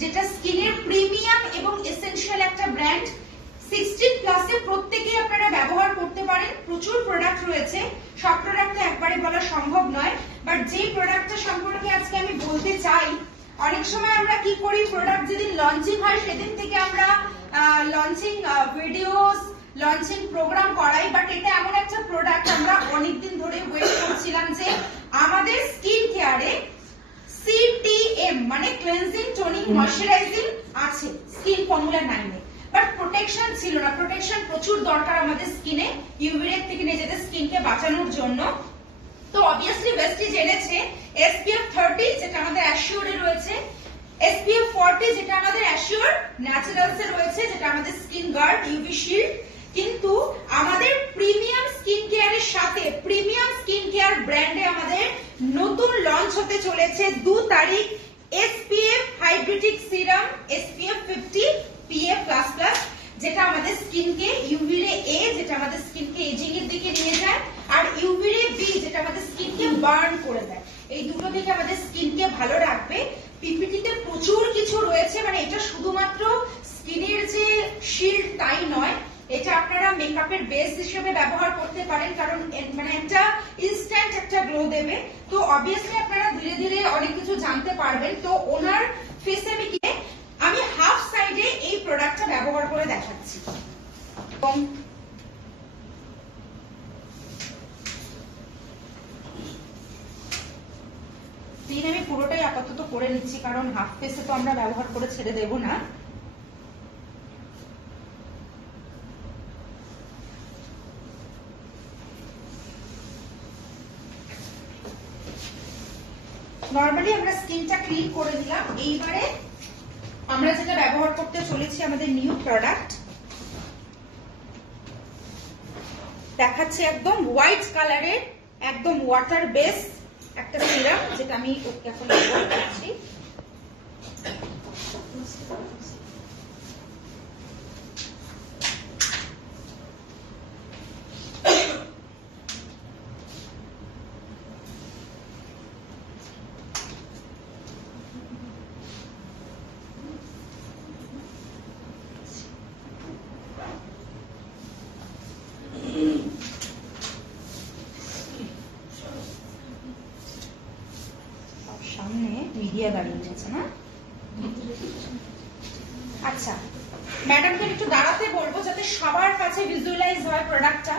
যেটা স্কিনের প্রিমিয়াম এবং এসেনশিয়াল একটা ব্র্যান্ড। 16 প্লাসে প্রত্যেকেই আপনারা ব্যবহার করতে পারেন। প্রচুর প্রোডাক্ট রয়েছে, সব প্রোডাক্ট একবারে বলা সম্ভব নয়, বাট যে প্রোডাক্টটা সম্পর্কে আজকে আমি বলতে চাই, অনেক সময় আমরা কি করি, প্রোডাক্ট যেদিন লঞ্চিং হয় সেদিন থেকে আমরা লঞ্চিং ভিডিওস, লঞ্চিং প্রোগ্রাম করাই, বাট এটা এমন একটা প্রোডাক্ট আমরা অনেকদিন ধরে ওয়েট করছিলাম যে আমাদের স্কিন কেয়ারে CTM মানে ক্লেনজিং, টোনিং, ময়শ্চারাইজিং আছে skin formula 9 A, but protection ছিল না। প্রোটেকশন প্রচুর দরকার আমাদের স্কিনে, ইউভি রে থেকে নিজেদের স্কিনকে বাঁচানোর জন্য। তো অবভিয়াসলি ওয়েস্টিজ এনেছে SPF 30 যেটা আমাদের অ্যাশিওরে রয়েছে, SPF 40 যেটা আমাদের অ্যাশিওর ন্যাচারালস এ রয়েছে, যেটা আমাদের স্কিন গার্ড, ইউভি শিল্ড। কিন্তু আমাদের প্রিমিয়াম স্কিন কেয়ারের সাথে প্রিমিয়াম স্কিন কেয়ার ব্র্যান্ডে আমাদের নতুন লঞ্চ হতে চলেছে 2 তারিখ SPF হাইড্রেটিক সিরাম SPF 50 PA++, যেটা আমাদের স্কিনকে ইউভি রে A যেটা আমাদের স্কিনকে এজিং এর দিকে নিয়ে যায়, আর ইউভি রে B যেটা আমাদের স্কিনকে বার্ন করে দেয়। এই দুটো থেকে আমাদের স্কিনকে ভালো রাখবে। পিপিটিতে প্রচুর কিছু রয়েছে, মানে এটা শুধুমাত্র স্কিনের যে শিল্ড তাই নয়, এটা আপনারা মেকআপের বেস হিসেবে ব্যবহার করতে পারেন, কারণ মানে একটা ইনস্ট্যান্ট একটা গ্লো দেবে। তো অবভিয়াসলি আপনারা ধীরে ধীরে অনেক কিছু জানতে পারবেন। তো ওনার ফেসে আমি হাফ সাইডে এই প্রোডাক্টটা ব্যবহার করে দেখাচ্ছি। আমি পুরোটাই আপাতত করে নিচ্ছি, কারণ হাফ ফেসে তো আমরা ব্যবহার করে ছেড়ে দেব না। নরমালি আমরা স্কিনটা ক্লিন করে দিলাম। এইবারে আমরা যেটা ব্যবহার করতে চলেছি আমাদের নিউ প্রোডাক্ট, দেখাচ্ছে একদম হোয়াইট কালারের, একদম ওয়াটার বেস একটা সিরাম, যেটা আমি এখন ব্যবহার করছি। সামনে মিডিয়া দাঁড়িয়ে গেছে না? আচ্ছা, ম্যাডামকে একটু দাঁড়াতে বলবো যাতে সবার কাছে ভিজুয়ালাইজ হয় প্রোডাক্টটা।